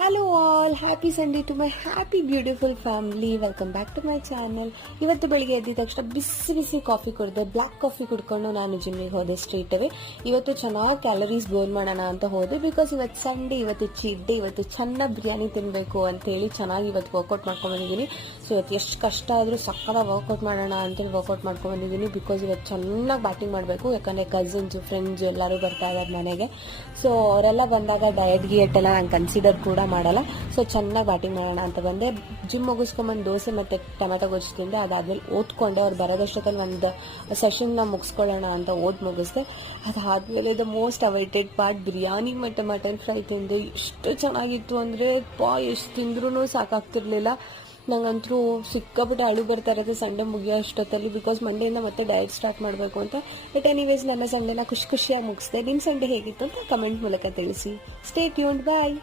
Hello all, happy Sunday to my happy beautiful family. Welcome back to my channel. ಇವತ್ತು ಬೆಳಿಗ್ಗೆ ಎದ್ದ ತಕ್ಷಣ ಬಿಸಿ ಬಿಸಿ ಕಾಫಿ ಕುಡಿದೆ. ಬ್ಲ್ಯಾಕ್ ಕಾಫಿ ಕುಡ್ಕೊಂಡು ನಾನು ಜಿಮ್ಮಿಗೆ ಹೋದೆ ಸ್ಟ್ರೈಟ್ ಅವೇ. ಇವತ್ತು ಚೆನ್ನಾಗಿ ಕ್ಯಾಲರೀಸ್ ಬರ್ನ್ ಮಾಡೋಣ ಅಂತ ಹೋದೆ. ಬಿಕಾಸ್ ಇವತ್ತು ಸಂಡೇ, ಇವತ್ತು ಚೀಟ್ ಡೇ, ಇವತ್ತು ಚೆನ್ನಾಗಿ ಬಿರಿಯಾನಿ ತಿನ್ನಬೇಕು ಅಂತೇಳಿ ಚೆನ್ನಾಗಿ ಇವತ್ತು ವರ್ಕೌಟ್ ಮಾಡ್ಕೊಂಡ್ಬಂದಿದ್ದೀನಿ. ಸೊ ಇವತ್ತು ಎಷ್ಟು ಕಷ್ಟ ಆದರೂ ಸಕ್ಕತ್ತಾಗಿ ವರ್ಕೌಟ್ ಮಾಡೋಣ ಅಂತೇಳಿ ವರ್ಕೌಟ್ ಮಾಡ್ಕೊಂಡ್ಬಂದಿದ್ದೀನಿ. ಬಿಕಾಸ್ ಇವತ್ತು ಚೆನ್ನಾಗಿ ಬ್ಯಾಟಿಂಗ್ ಮಾಡಬೇಕು. ಯಾಕಂದರೆ ಕಸಿನ್ಸು, ಫ್ರೆಂಡ್ಸು ಎಲ್ಲರೂ ಬರ್ತಾ ಇದ್ದಾರೆ ಮನೆಗೆ. ಸೊ ಅವರೆಲ್ಲ ಬಂದಾಗ ಡಯಟ್ ಗಿಯಟ್ ಎಲ್ಲ ನಾನು ಕನ್ಸಿಡರ್ ಕೂಡ ಮಾಡಲ್ಲ. ಸೊ ಚೆನ್ನಾಗಿ ಬ್ಯಾಟಿಂಗ್ ಮಾಡೋಣ ಅಂತ ಬಂದೆ. ಜಿಮ್ ಮುಗಿಸ್ಕೊಂಬಂದು ದೋಸೆ ಮತ್ತು ಟೊಮೆಟೊ ಗೊಜ್ಜು ತಿಂದೆ. ಅದಾದ್ಮೇಲೆ ಓದ್ಕೊಂಡೆ. ಅವ್ರು ಬರೋದಷ್ಟೊತ್ತಲ್ಲಿ ಒಂದು ಸೆಷನ್ನ ಮುಗಿಸ್ಕೊಳ್ಳೋಣ ಅಂತ ಮುಗಿಸ್ದೆ. ಅದಾದ್ಮೇಲೆ the most awaited part biryani ಮತ್ತು ಮಟನ್ ಫ್ರೈ ತಿಂದೆ. ಎಷ್ಟು ಚೆನ್ನಾಗಿತ್ತು ಅಂದರೆ ಎಷ್ಟು ತಿಂದ್ರೂ ಸಾಕಾಗ್ತಿರ್ಲಿಲ್ಲ. ನಂಗಂತರೂ ಸಿಕ್ಕಾಬಿಟ್ಟು ಅಳು ಬರ್ತಾ ಇರುತ್ತೆ ಸಂಡೇ ಮುಗಿಯೋ ಅಷ್ಟೊತ್ತಲ್ಲಿ. ಬಿಕಾಸ್ ಮಂಡೆಯಿಂದ ಮತ್ತೆ ಡಯಟ್ ಸ್ಟಾರ್ಟ್ ಮಾಡಬೇಕು ಅಂತ. ಬಟ್ ಎನಿವೇಸ್ ನನ್ನ ಸಂಡೇನ ಖುಷಿಯಾಗಿ ಮುಗಿಸ್ದೆ. ನಿಮ್ಮ ಸಂಡೇ ಹೇಗಿತ್ತು ಅಂತ ಕಮೆಂಟ್ ಮೂಲಕ ತಿಳಿಸಿ. ಸ್ಟೇ ಟ್ಯೂನ್ಡ್, ಬಾಯ್.